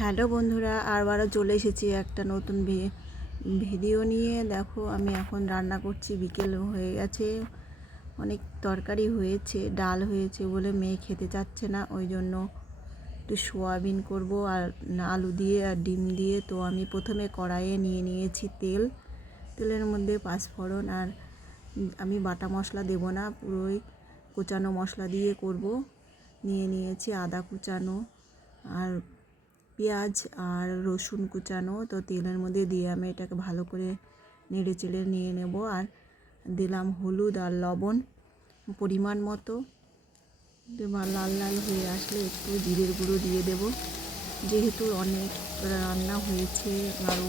Hello বন্ধুরা, আবারও চলে এসেছি একটা নতুন ভিডিও নিয়ে। দেখো আমি এখন রান্না করছি, বিকেল হয়ে গেছে, অনেক তরকারি হয়েছে, ডাল হয়েছে বলে মেয়ে খেতে চাচ্ছে না, ওই জন্য একটু সোয়াবিন করব আর আলু দিয়ে আর ডিম দিয়ে। তো আমি প্রথমে কড়াইয়ে নিয়ে নিয়েছি তেলের মধ্যে পাঁচফোড়ন, আর আমি বাটা মশলা দেব না, পুরোই কুচানো মশলা দিয়ে করব। নিয়ে নিয়েছি আদা কুচানো আর পেঁয়াজ আর রসুন কুচানো। তো তেলের মধ্যে দিয়ে আমি এটাকে ভালো করে নেড়ে চেড়ে নিয়ে নেব। আর দিলাম হলুদ আর লবণ পরিমাণ মতো। লাল লাল হয়ে আসলে একটু জিরের গুঁড়ো দিয়ে দেব। যেহেতু অনেক রান্না হয়েছে, আরও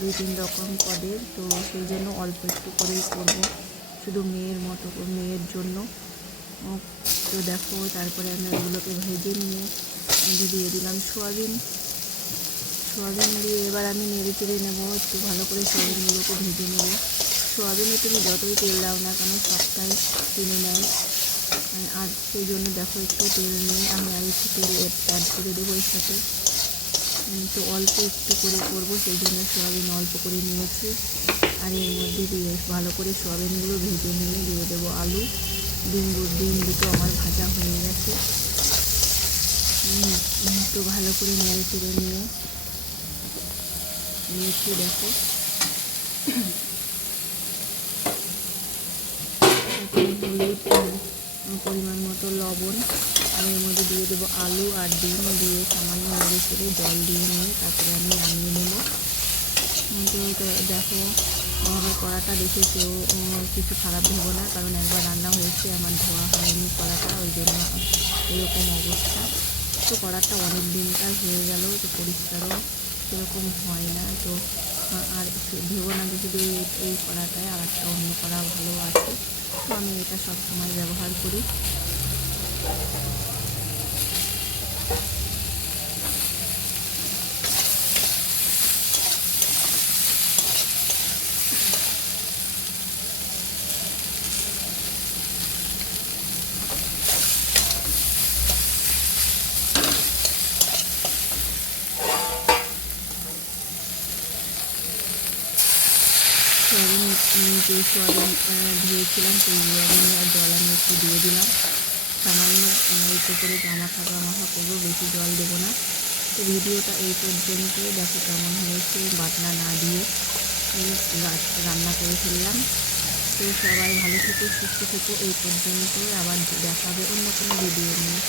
2-3 রকম পদের, তো সেই জন্য অল্প একটু করেই করব, শুধু মেয়ের জন্য। তো দেখো তারপরে আমি ওগুলোকে ভেজে নিয়ে দিয়ে দিলাম সোয়াবিন দিয়ে এবার আমি নেড়ে চেড়ে নেবো, একটু ভালো করে সোয়াবিনগুলোকে ভেজে নেব। সোয়াবিনে তুমি যতই তেল দাও না কেন সবটাই টেনে নেয়, আর সেই জন্য দেখো একটু তেল নিয়ে আমি আর একটু তেল অ্যাড করে দেবো এর সাথে। তো অল্প একটু করে করবো, সেই জন্য সোয়াবিন অল্প করে নিয়েছি। আর এর মধ্যে দিয়ে ভালো করে সোয়াবিনগুলো ভেজে নিয়ে দিয়ে দেবো আলু। ডিম দুটো আমার ভাজা হয়ে গেছে। তো ভালো করে নেড়ে চেড়ে নিয়েছি। দেখো হলুদ, পরিমাণ মতো লবণ, আর এর মধ্যে দিয়ে দেবো আলু আর ডিম দিয়ে সামান্য নেড়ে চেড়ে জল দিয়ে নিয়ে তারপরে আমি নামিয়ে নেব। তো দেখো আমার কড়াটা দেখে কেউ কিছু খারাপ ভেবো না, কারণ একবার রান্না হয়েছে, আমার ধোয়া হয়নি কড়াটা, ওই জন্য এরকম অবস্থা। তো কড়াটা অনেক দিনকার হয়ে গেল, তো পরিষ্কারও সেরকম হয় না। তো আর ভেবো না যে শুধু এই কড়াটায়, আর একটা অন্য কড়া ভালো আছে, তো আমি এটা সব সময় ব্যবহার করি। সোয়াবিন ধুয়েছিলাম, সেই সোয়াবিন আর জল আমি একটু দিয়ে দিলাম, সামান্য একটু করে মাখা করবো, বেশি জল দেবো না। তো ভিডিওটা এই পর্যন্ত, দেখো কেমন হয়েছে, বাটনা না দিয়ে রান্না করে ফেললাম। তো সবাই ভালো থেকো, সুস্থ থেকো। এই পর্যন্ত, আবার দেখাবে অন্য কোনো ভিডিও নিয়ে।